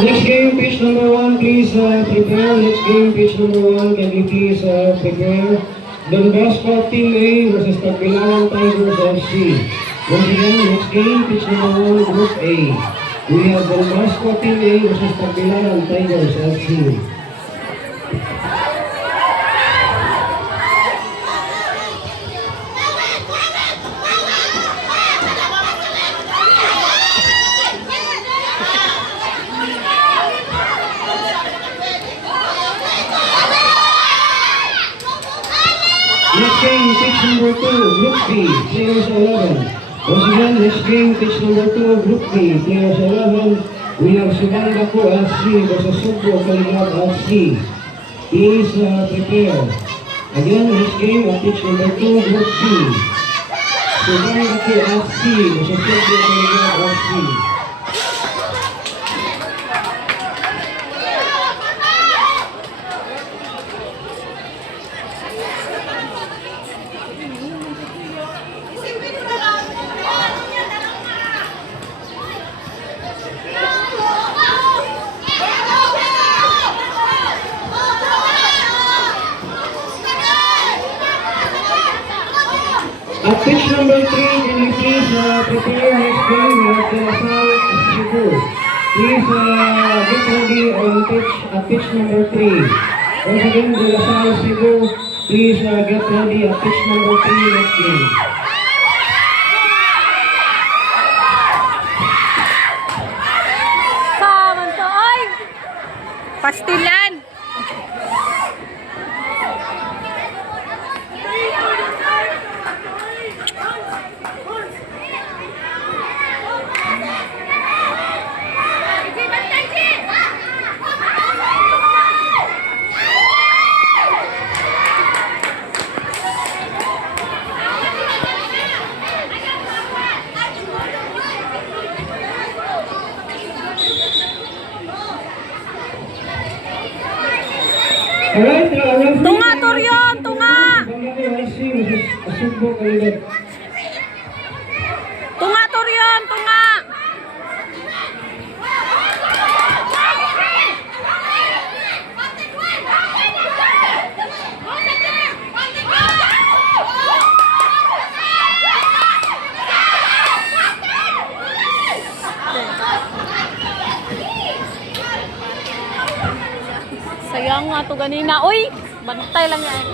Next game, pitch number 1, please prepare. Next game, pitch number 1, can you please prepare? Don Bosco Team A versus Tagbilaran Tigers FC. Once again, next game, pitch number 1, Group A. We have Don Bosco Team A versus Tagbilaran Tigers FC. Next game, pitch number 2, Group B, players 11. Once again, next game, pitch number 2, Group B, players 11. We have Subangaku FC versus Sugbo Kaligab FC. Please prepare. Again, next game, pitch number 2, Group B. Subangaku FC versus Sugbo Kaligab FC. At pitch number 3, can you please prepare next game? We have De La Salle Cebu. Please get ready on pitch number 3. Once again, De La Salle Cebu, please get ready at pitch number 3 next game. Kaman to, oy! Pastilan! Alright, Tunga, Torion! Tunga! Tunga, Torion! Tunga! Sayang nga to ganina. Uy! Bantay lang yan.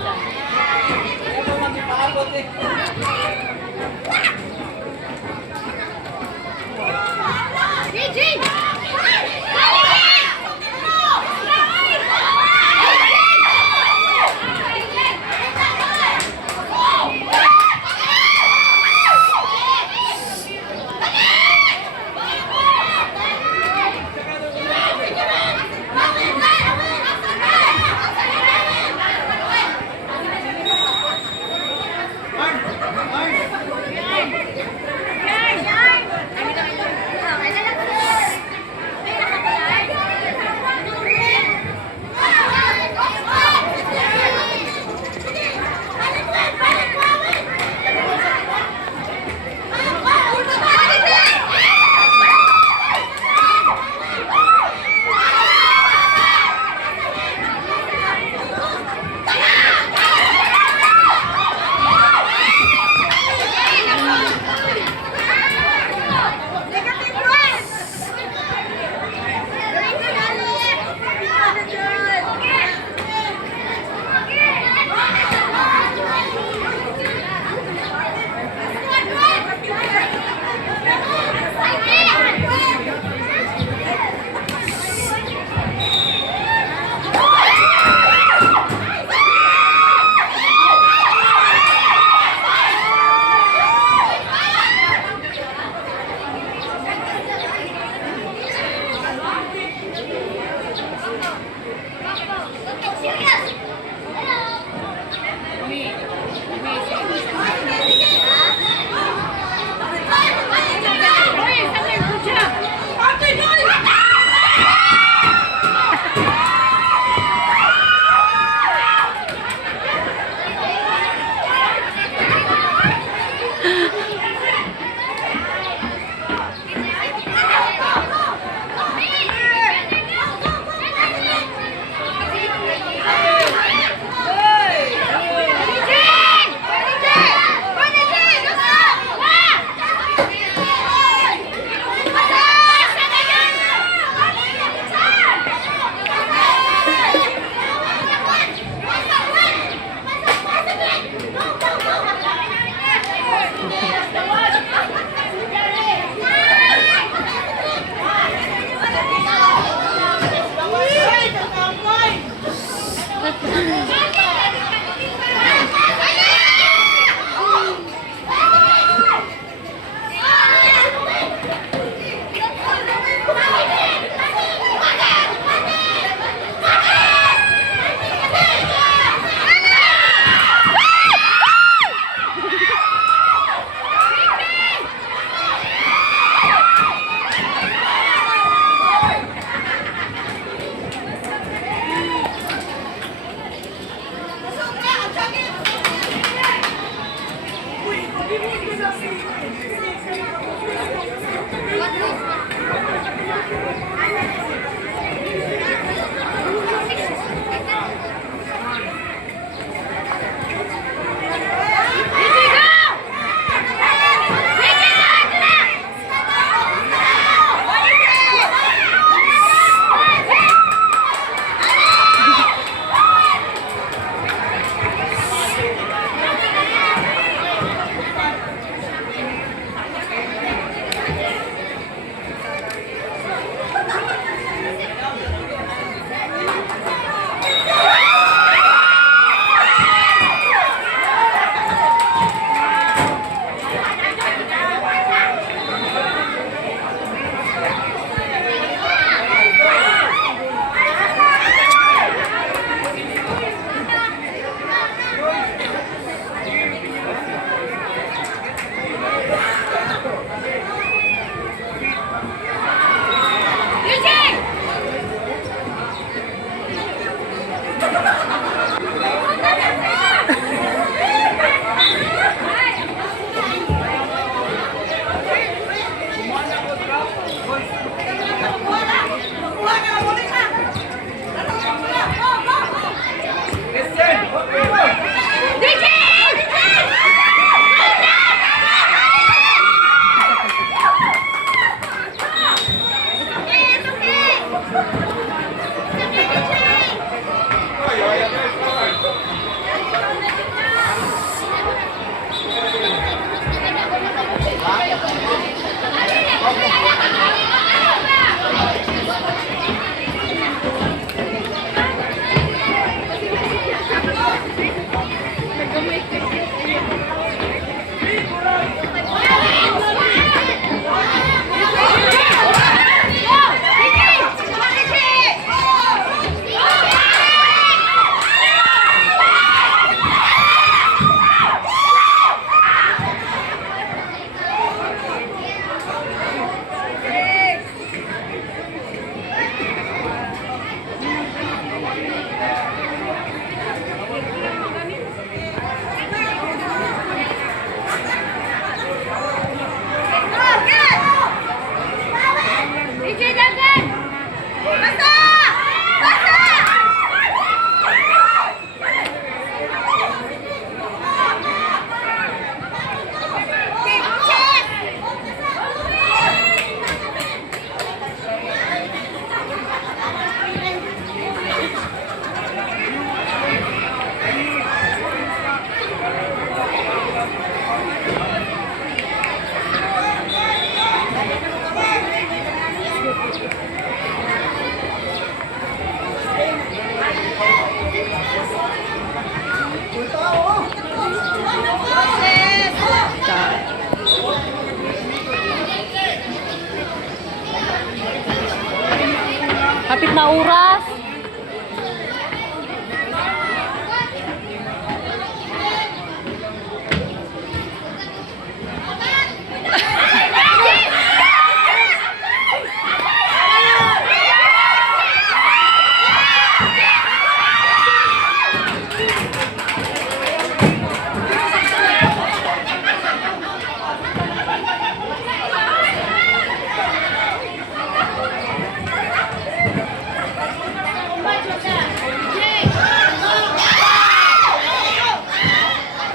na oras.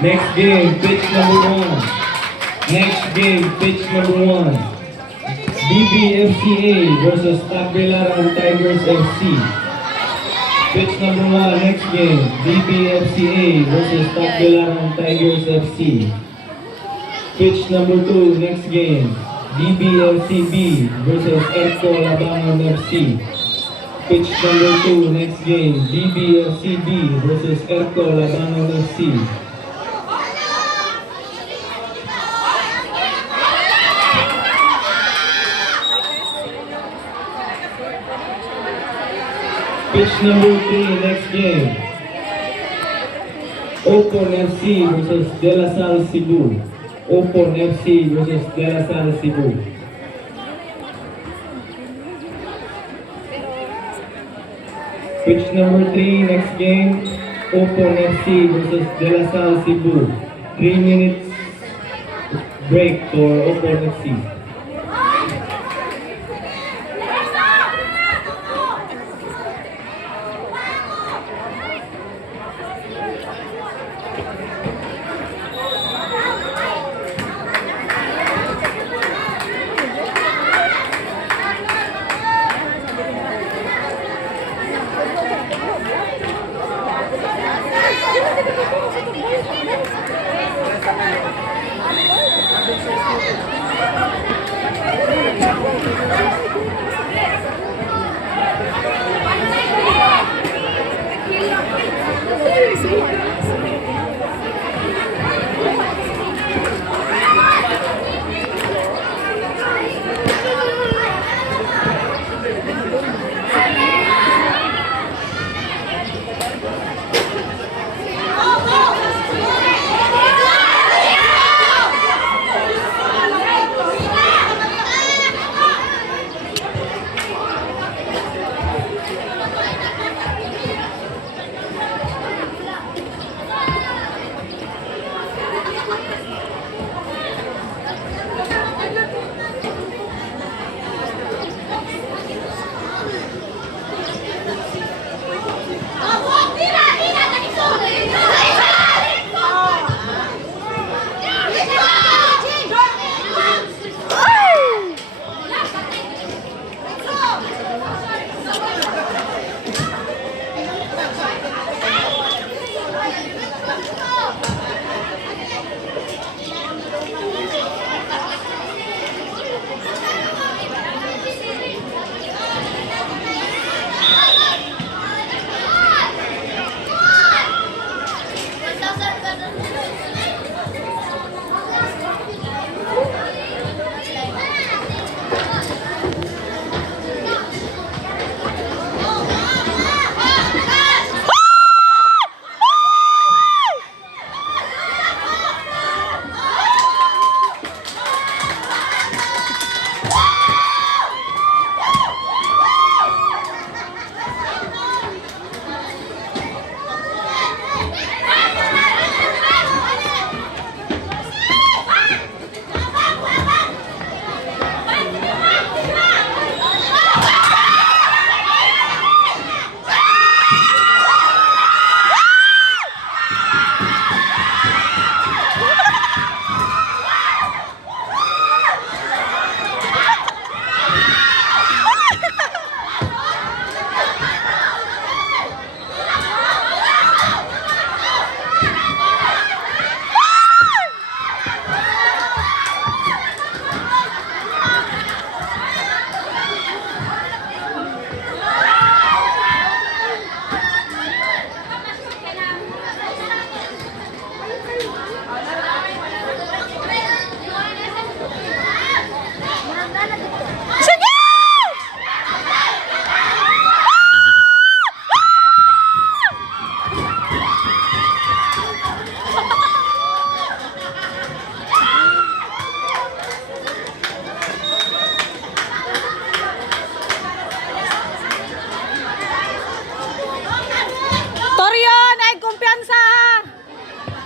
Next game, pitch number 1. Next game, pitch number 1. BBFCA versus Tagbilaran Tigers FC. Pitch number 1, next game, BBFCA versus Tagbilaran Tigers FC. Pitch number 2, next game, BBFCB versus Erco Labangan FC. Pitch number 2, next game, BBFCB versus Erco Labangan FC. Pitch number 3, next game. Opon FC versus De La Salle Cebu. Opon FC versus De La Salle Cebu. Pitch number 3, next game. Opon FC versus De La Salle Cebu. 3 minutes break for Opon FC.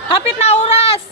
Hapit na oras.